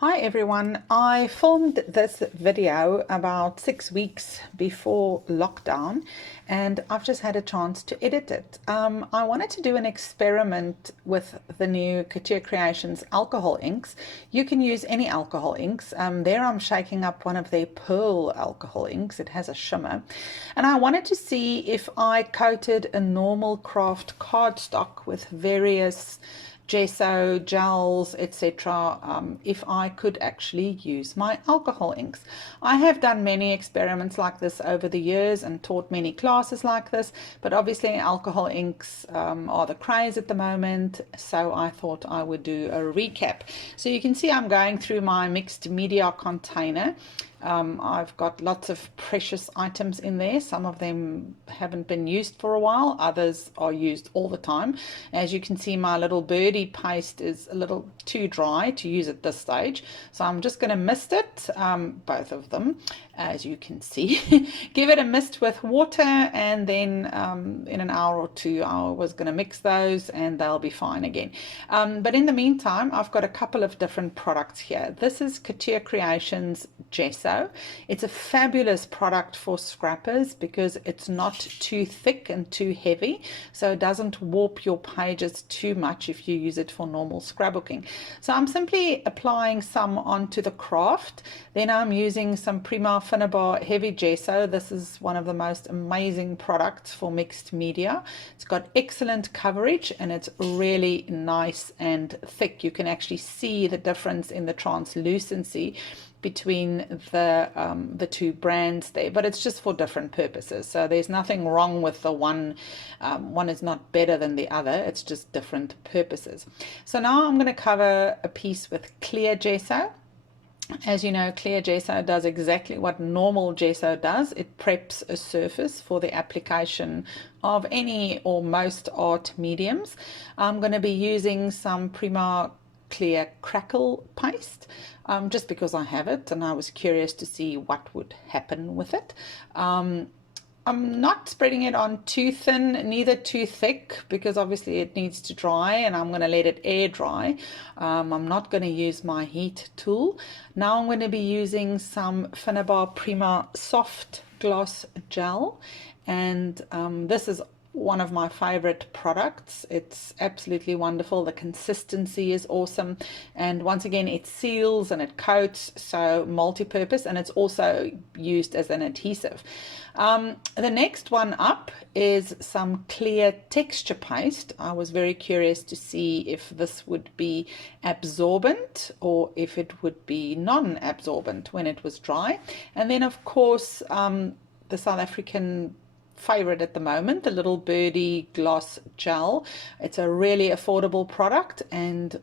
Hi everyone, I filmed this video about 6 weeks before lockdown and I've just had a chance to edit it. I wanted to do an experiment with the new Couture Creations alcohol inks. You can use any alcohol inks. There I'm shaking up one of their pearl alcohol inks. It has a shimmer. And I wanted to see if I coated a normal craft cardstock with various gesso, gels, etc., if I could actually use my alcohol inks. I have done many experiments like this over the years and taught many classes like this, but obviously alcohol inks are the craze at the moment, so I thought I would do a recap. So you can see I'm going through my mixed media container. I've got lots of precious items in there. Some of them haven't been used for a while, others are used all the time. As you can see, my little birdie paste is a little too dry to use at this stage, so I'm just going to mist it, both of them, as you can see. Give it a mist with water, and then in an hour or two I was going to mix those and they'll be fine again. But in the meantime, I've got a couple of different products here. This is Couture Creations Gesso. It's a fabulous product for scrappers because it's not too thick and too heavy, so it doesn't warp your pages too much if you use it for normal scrapbooking. So I'm simply applying some onto the craft. Then I'm using some Prima Finnabar Heavy Gesso. This is one of the most amazing products for mixed media. It's got excellent coverage and it's really nice and thick. You can actually see the difference in the translucency between the two brands there, but it's just for different purposes. So there's nothing wrong with the one. One is not better than the other, it's just different purposes. So now I'm going to cover a piece with clear gesso. As you know, clear gesso does exactly what normal gesso does. It preps a surface for the application of any or most art mediums. I'm going to be using some Prima clear crackle paste, just because I have it and I was curious to see what would happen with it. I'm not spreading it on too thin, neither too thick, because obviously it needs to dry and I'm going to let it air dry. I'm not going to use my heat tool. Now I'm going to be using some Finnabar Prima soft gloss gel, and this is one of my favorite products. It's absolutely wonderful. The consistency is awesome, and once again it seals and it coats, so multi-purpose, and it's also used as an adhesive. The next one up is some clear texture paste. I was very curious to see if this would be absorbent or if it would be non-absorbent when it was dry. And then of course the South African favorite at the moment, the little birdie gloss gel. It's a really affordable product and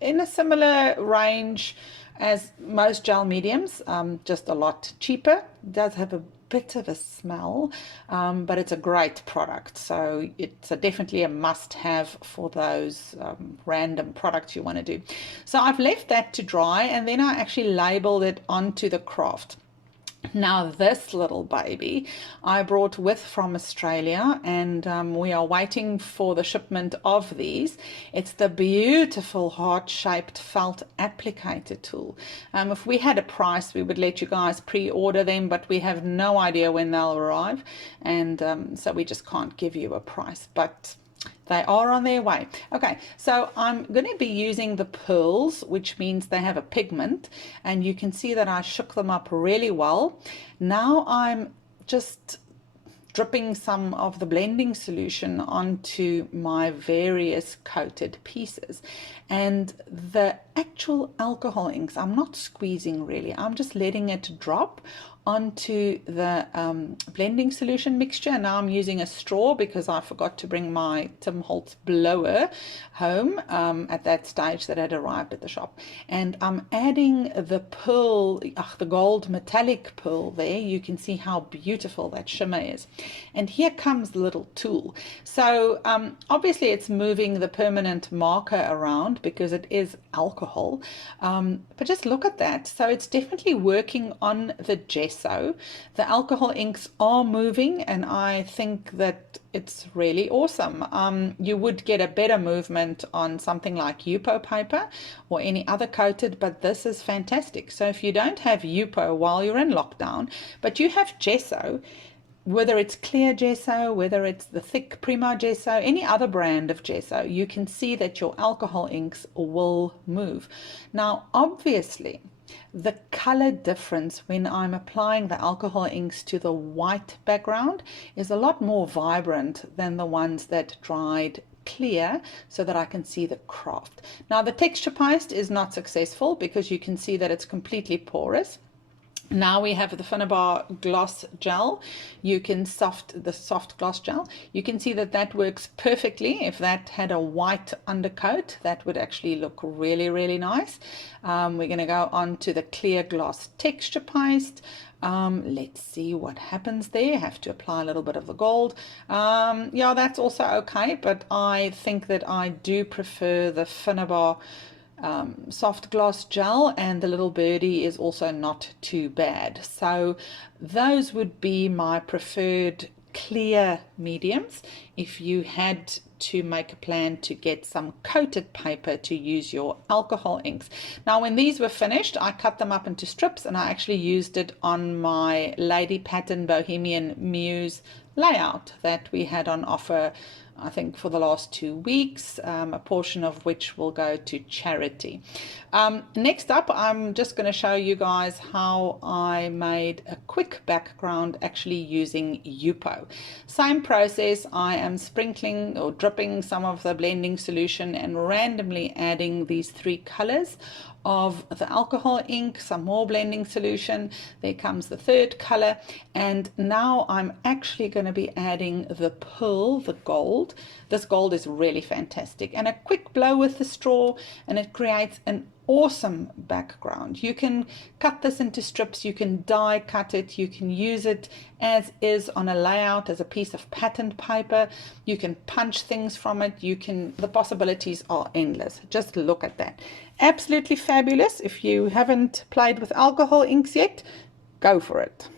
in a similar range as most gel mediums, just a lot cheaper. It does have a bit of a smell, but it's a great product, so it's definitely a must-have for those random products you want to do. So I've left that to dry, and then I actually labeled it onto the craft. Now this little baby I brought with from Australia, and we are waiting for the shipment of these. It's the beautiful heart-shaped felt applicator tool. If we had a price, we would let you guys pre-order them, but we have no idea when they'll arrive, and so we just can't give you a price, but they are on their way. Okay, so I'm going to be using the pearls, which means they have a pigment, and you can see that I shook them up really well. Now I'm just dripping some of the blending solution onto my various coated pieces, and the actual alcohol inks, I'm not squeezing really, I'm just letting it drop onto the blending solution mixture. Now I'm using a straw because I forgot to bring my Tim Holtz blower home at that stage that had arrived at the shop, and I'm adding the pearl, the gold metallic pearl there. You can see how beautiful that shimmer is, and here comes the little tool. So obviously it's moving the permanent marker around because it is alcohol, but just look at that. So it's definitely working on the gesso so, the alcohol inks are moving, and I think that it's really awesome. You would get a better movement on something like Yupo paper or any other coated, but this is fantastic. So if you don't have Yupo while you're in lockdown, but you have gesso, whether it's clear gesso, whether it's the thick Primo gesso, any other brand of gesso, you can see that your alcohol inks will move. Now, obviously, the color difference when I'm applying the alcohol inks to the white background is a lot more vibrant than the ones that dried clear, so that I can see the craft. Now, the texture paste is not successful because you can see that it's completely porous. Now we have the Finnabar gloss gel. The soft gloss gel. You can see that that works perfectly. If that had a white undercoat, that would actually look really, really nice. We're going to go on to the clear gloss texture paste. Let's see what happens there. I have to apply a little bit of the gold. Yeah, that's also okay, but I think that I do prefer the Finnabar soft gloss gel, and the little birdie is also not too bad. So those would be my preferred clear mediums if you had to make a plan to get some coated paper to use your alcohol inks. Now, when these were finished, I cut them up into strips, and I actually used it on my Lady Pattern Bohemian Muse layout that we had on offer, I think, for the last 2 weeks, a portion of which will go to charity. Next up, I'm just going to show you guys how I made a quick background actually using Yupo. Same process. I am sprinkling or dripping some of the blending solution and randomly adding these 3 colors of the alcohol ink, some more blending solution. There comes the 3rd color, and now I'm actually going to be adding the pearl, the gold. This gold is really fantastic, and a quick blow with the straw and it creates an awesome background. You can cut this into strips, you can die cut it, you can use it as is on a layout as a piece of patterned paper, you can punch things from it, the possibilities are endless. Just look at that. Absolutely fabulous. If you haven't played with alcohol inks yet, go for it.